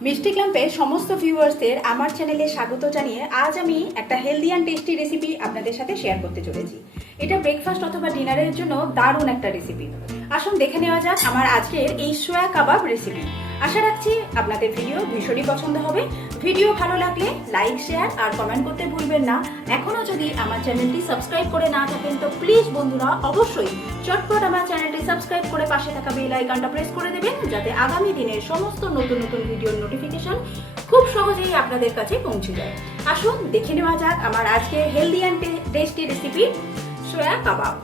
মিষ্টি ক্লাম্পের সমস্ত ভিউয়ার্সদের আমার চ্যানেলে স্বাগত জানিয়ে আজ আমি একটা হেলদি অ্যান্ড টেস্টি রেসিপি আপনাদের সাথে শেয়ার করতে চলেছি। এটা ব্রেকফাস্ট অথবা ডিনারের জন্য দারুণ একটা রেসিপি। আসুন দেখে নেওয়া যাক আমার আজকের এই সোয়া কাবাব রেসিপি। আশা রাখছি আপনাদের ভিডিও ভীষণই পছন্দ হবে। ভিডিও ভালো লাগলে লাইক, শেয়ার আর কমেন্ট করতে ভুলবেন না। এখনো যদি আমার চ্যানেলটি সাবস্ক্রাইব করে না থাকেন তো প্লিজ বন্ধুরা অবশ্যই চটপট আমার চ্যানেলটি সাবস্ক্রাইব করে পাশে থাকা বেল আইকনটা প্রেস করে দেবেন, যাতে আগামী দিনের সমস্ত নতুন নতুন ভিডিওর নোটিফিকেশন খুব সহজেই আপনাদের কাছে পৌঁছে যায়। আসুন দেখে নেওয়া যাক আমার আজকে হেলদি অ্যান্ড টেস্টি রেসিপি সোয়া কাবাব।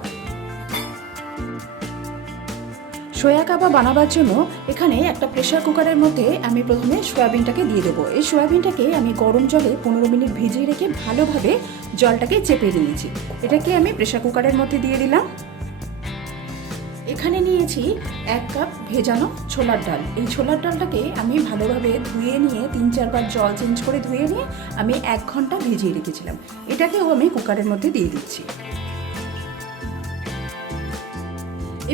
সোয়া কাবাব বানাবার জন্য এখানে একটা প্রেসার কুকারের মধ্যে আমি প্রথমে সয়াবিনটাকে দিয়ে দেবো। এই সয়াবিনটাকে আমি গরম জলে 15 মিনিট ভিজিয়ে রেখে ভালোভাবে জলটাকে চেপে নিয়েছি। এটাকে আমি প্রেসার কুকারের মধ্যে দিয়ে দিলাম। এখানে নিয়েছি 1 কাপ ভেজানো ছোলার ডাল। এই ছোলার ডালটাকে আমি ভালোভাবে ধুয়ে নিয়ে 3-4 বার জল চেঞ্জ করে ধুয়ে নিয়ে আমি 1 ঘন্টা ভিজিয়ে রেখেছিলাম। এটাকেও আমি কুকারের মধ্যে দিয়ে দিচ্ছি।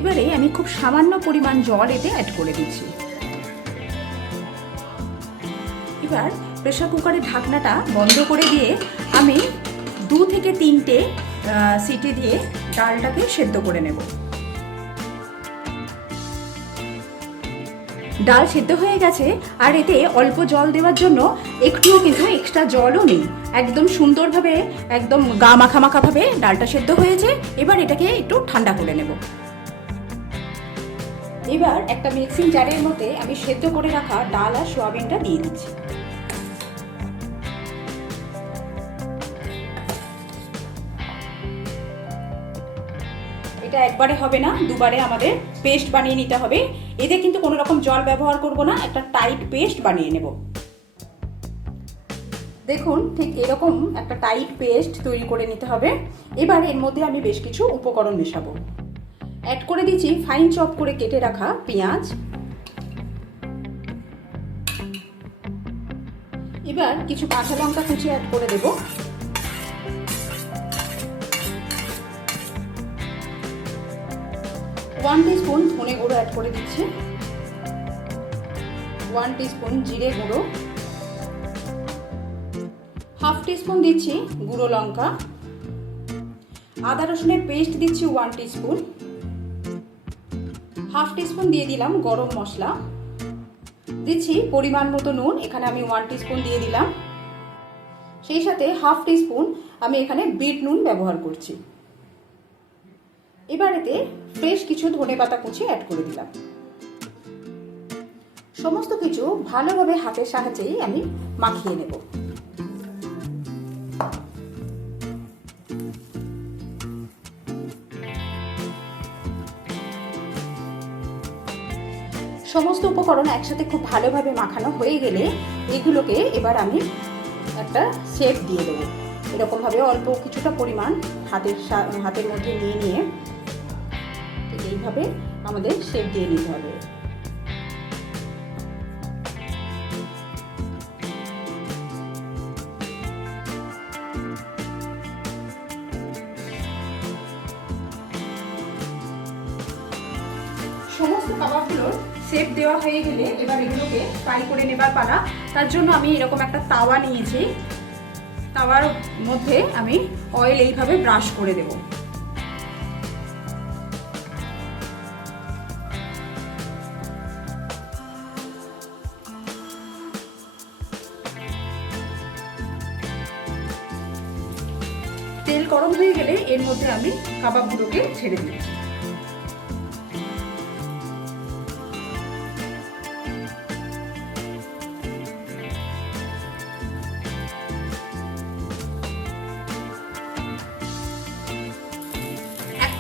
এবারে আমি খুব সামান্য পরিমাণ জল এতে অ্যাড করে দিচ্ছি। এবার প্রেসার কুকারের ঢাকনাটা বন্ধ করে দিয়ে আমি 2 থেকে 3টে সিটি দিয়ে ডালটাকে সেদ্ধ করে নেব। ডাল সেদ্ধ হয়ে গেছে আর এতে অল্প জল দেওয়ার জন্য একটুও কিন্তু এক্সট্রা জলও নেই। একদম সুন্দরভাবে একদম গা মাখা মাখাভাবে ডালটা সেদ্ধ হয়েছে। এবার এটাকে একটু ঠান্ডা করে নেব। এবার একটা মিক্সিং জারের মধ্যে আমি সেদ্ধ করে রাখা ডাল আর সোয়াবিনটা দিয়ে দিচ্ছি। এটা একবারে হবে না, দুবারে আমাদের পেস্ট বানিয়ে নিতে হবে। এতে কিন্তু কোনো রকম জল ব্যবহার করব না, একটা টাইট পেস্ট বানিয়ে নেব। দেখুন ঠিক এরকম একটা টাইট পেস্ট তৈরি করে নিতে হবে। এবার এর মধ্যে আমি বেশ কিছু উপকরণ মেশাবো। অ্যাড করে দিচ্ছি ফাইন চপ করে কেটে রাখা পেঁয়াজ। এবার কিছু কাঁচা লঙ্কা কুচি অ্যাড করে দেব। ওয়ান টিস্পুন ধনে গুঁড়ো অ্যাড করে দিচ্ছি। 1 টিস্পুন জিরে গুঁড়ো, হাফ টিস্পুন দিচ্ছি গুঁড়ো লঙ্কা, আদা রসুনের পেস্ট দিচ্ছি 1 টিস্পুন, হাফ টিস্পুন দিয়ে দিলাম গরম মশলা, দিচ্ছি পরিমাণ মতো নুন, এখানে আমি 1 টিস্পুন দিয়ে দিলাম। সেই সাথে হাফ টিস্পুন আমি এখানে বিট নুন ব্যবহার করছি। এবার এতে ফ্রেশ কিছু ধনেপাতা কুচি অ্যাড করে দিলাম। সমস্ত কিছু ভালোভাবে হাতের সাহায্যেই আমি মাখিয়ে নেব। সমস্ত উপকরণ একসাথে খুব ভালোভাবে মাখানো হয়ে গেলে এগুলোকে এবার আমি একটা শেপ দিয়ে দেবো। এরকমভাবে অল্প কিছুটা পরিমাণ হাতের মধ্যে নিয়ে ঠিক এইভাবে আমাদের শেপ দিয়ে নিতে হবে। সমস্ত কাবাবগুলোর শেপ দেওয়া হয়ে গেলে এবার এগুলোকে ফ্রাই করে নেবার পালা। তার জন্য আমি এরকম একটা তাওয়া নিয়েছি। তাওয়ার মধ্যে আমি অয়েল এইভাবে ব্রাশ করে দেব। তেল গরম হয়ে গেলে এর মধ্যে আমি কাবাবগুলোকে ছেড়ে দিই।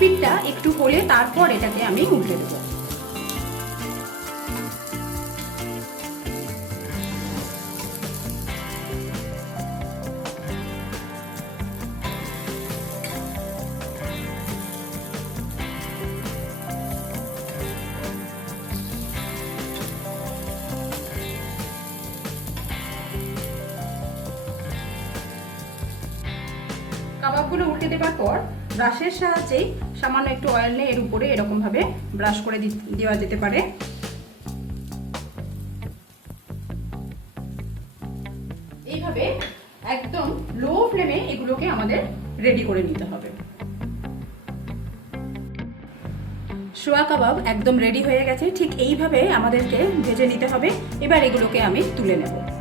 পিঠটা একটু হলে তারপর এটাকে আমি উল্টে দেব। কাবাবগুলো উল্টে দেওয়ার পর ব্রাশের সাহায্যে সামান্য একটু অয়েল নিয়ে এর উপরে এরকম ভাবে ব্রাশ করে দেওয়া যেতে পারে। এইভাবে একদম লো ফ্লেমে এগুলোকে আমাদের রেডি করে নিতে হবে। সোয়া কাবাব একদম রেডি হয়ে গেছে, ঠিক এইভাবে আমাদেরকে ভেজে নিতে হবে। এবার এগুলোকে আমি তুলে নেব।